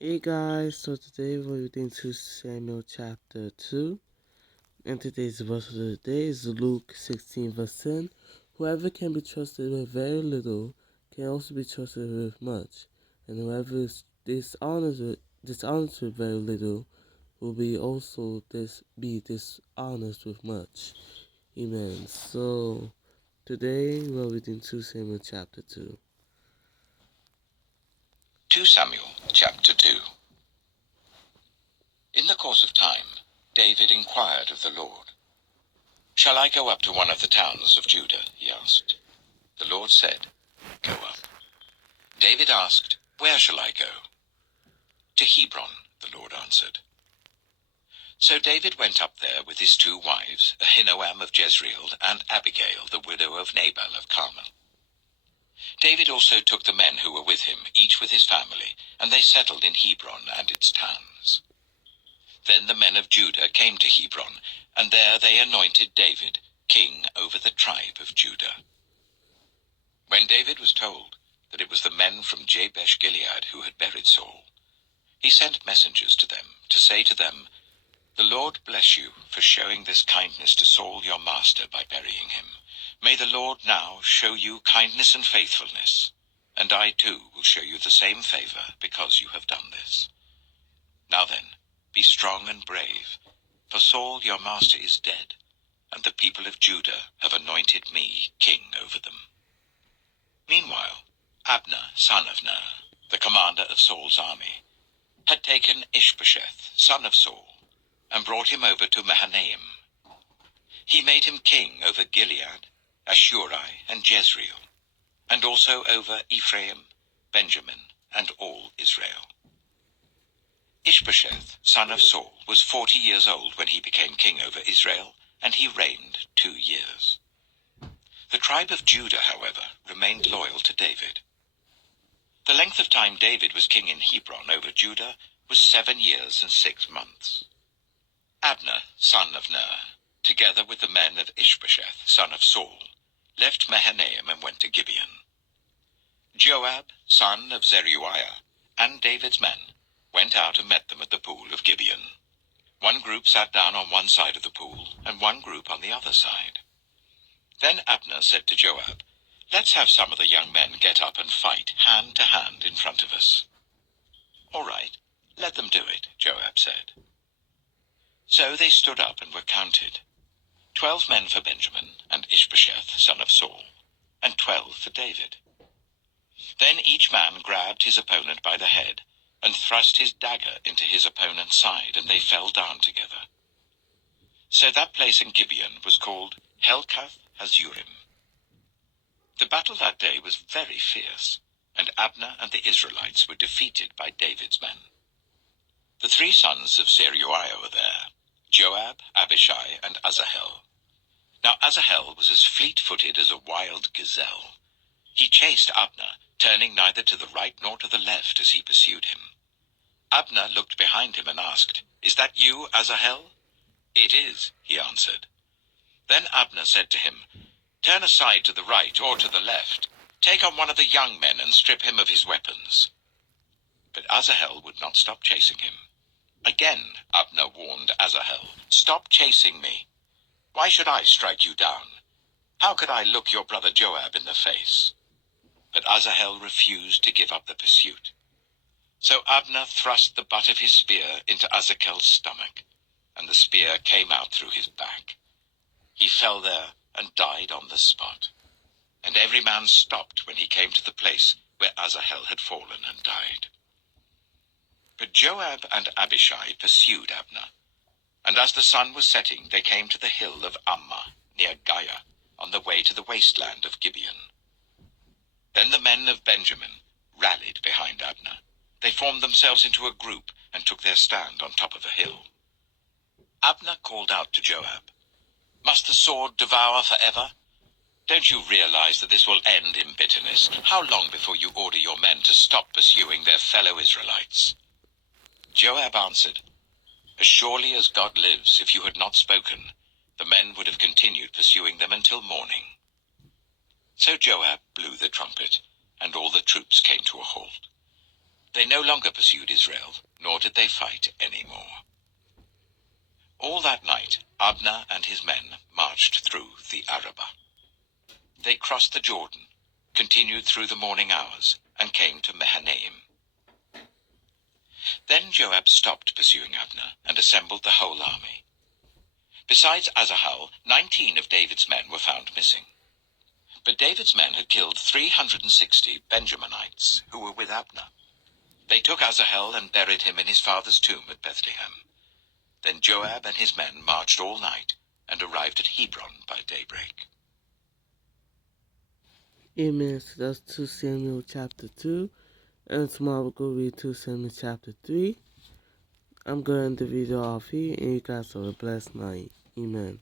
Hey guys, so today we're reading 2 Samuel chapter 2, and today's verse of the day is Luke 16 verse 10. Whoever can be trusted with very little can also be trusted with much, and whoever is dishonest with very little will be dishonest with much. Amen. So today we're reading 2 Samuel chapter 2. 2 Samuel chapter 2. In the course of time, David inquired of the Lord. "Shall I go up to one of the towns of Judah?" he asked. The Lord said, "Go up." David asked, "Where shall I go?" "To Hebron," the Lord answered. So David went up there with his 2 wives, Ahinoam of Jezreel and Abigail, the widow of Nabal of Carmel. David also took the men who were with him, each with his family, and they settled in Hebron and its towns. Then the men of Judah came to Hebron, and there they anointed David king over the tribe of Judah. When David was told that it was the men from Jabesh Gilead who had buried Saul, he sent messengers to them to say to them, "The Lord bless you for showing this kindness to Saul your master by burying him. May the Lord now show you kindness and faithfulness, and I too will show you the same favor because you have done this. Now then, be strong and brave, for Saul your master is dead, and the people of Judah have anointed me king over them." Meanwhile, Abner, son of Ner, the commander of Saul's army, had taken Ishbosheth, son of Saul, and brought him over to Mahanaim. He made him king over Gilead, Ashuri, and Jezreel, and also over Ephraim, Benjamin, and all Israel. Ishbosheth, son of Saul, was 40 years old when he became king over Israel, and he reigned 2 years. The tribe of Judah, however, remained loyal to David. The length of time David was king in Hebron over Judah was 7 years and 6 months. Abner, son of Ner, together with the men of Ishbosheth, son of Saul, left Mahanaim and went to Gibeon. Joab, son of Zeruiah, and David's men went out and met them at the pool of Gibeon. One group sat down on one side of the pool, and one group on the other side. Then Abner said to Joab, "Let's have some of the young men get up and fight hand to hand in front of us." "All right, let them do it," Joab said. So they stood up and were counted, 12 men for Benjamin and Ishbosheth, son of Saul, and 12 for David. Then each man grabbed his opponent by the head and thrust his dagger into his opponent's side, and they fell down together. So that place in Gibeon was called Helkath Hazurim. The battle that day was very fierce, and Abner and the Israelites were defeated by David's men. The 3 sons of Zeruiah were there, Joab, Abishai, and Asahel. Now Asahel was as fleet-footed as a wild gazelle. He chased Abner, turning neither to the right nor to the left as he pursued him. Abner looked behind him and asked, "Is that you, Asahel?" "It is," he answered. Then Abner said to him, "Turn aside to the right or to the left. Take on one of the young men and strip him of his weapons." But Asahel would not stop chasing him. Again Abner warned Asahel, "Stop chasing me. Why should I strike you down? How could I look your brother Joab in the face?" But Asahel refused to give up the pursuit. So Abner thrust the butt of his spear into Asahel's stomach, and the spear came out through his back. He fell there and died on the spot. And every man stopped when he came to the place where Asahel had fallen and died. But Joab and Abishai pursued Abner, and as the sun was setting they came to the hill of Ammah near Giah, on the way to the wasteland of Gibeon. Then the men of Benjamin rallied behind Abner. They formed themselves into a group and took their stand on top of a hill. Abner called out to Joab, "Must the sword devour forever? Don't you realize that this will end in bitterness? How long before you order your men to stop pursuing their fellow Israelites?" Joab answered, "As surely as God lives, if you had not spoken, the men would have continued pursuing them until morning." So Joab blew the trumpet, and all the troops came to a halt. They no longer pursued Israel, nor did they fight any more. All that night, Abner and his men marched through the Arabah. They crossed the Jordan, continued through the morning hours, and came to Mahanaim. Then Joab stopped pursuing Abner and assembled the whole army. Besides Asahel, 19 of David's men were found missing. But David's men had killed 360 Benjaminites who were with Abner. They took Asahel and buried him in his father's tomb at Bethlehem. Then Joab and his men marched all night and arrived at Hebron by daybreak. Amen. So that's 2 Samuel chapter 2. And tomorrow we'll go read 2 Samuel chapter 3. I'm going to end the video off here, and you guys have a blessed night. Amen.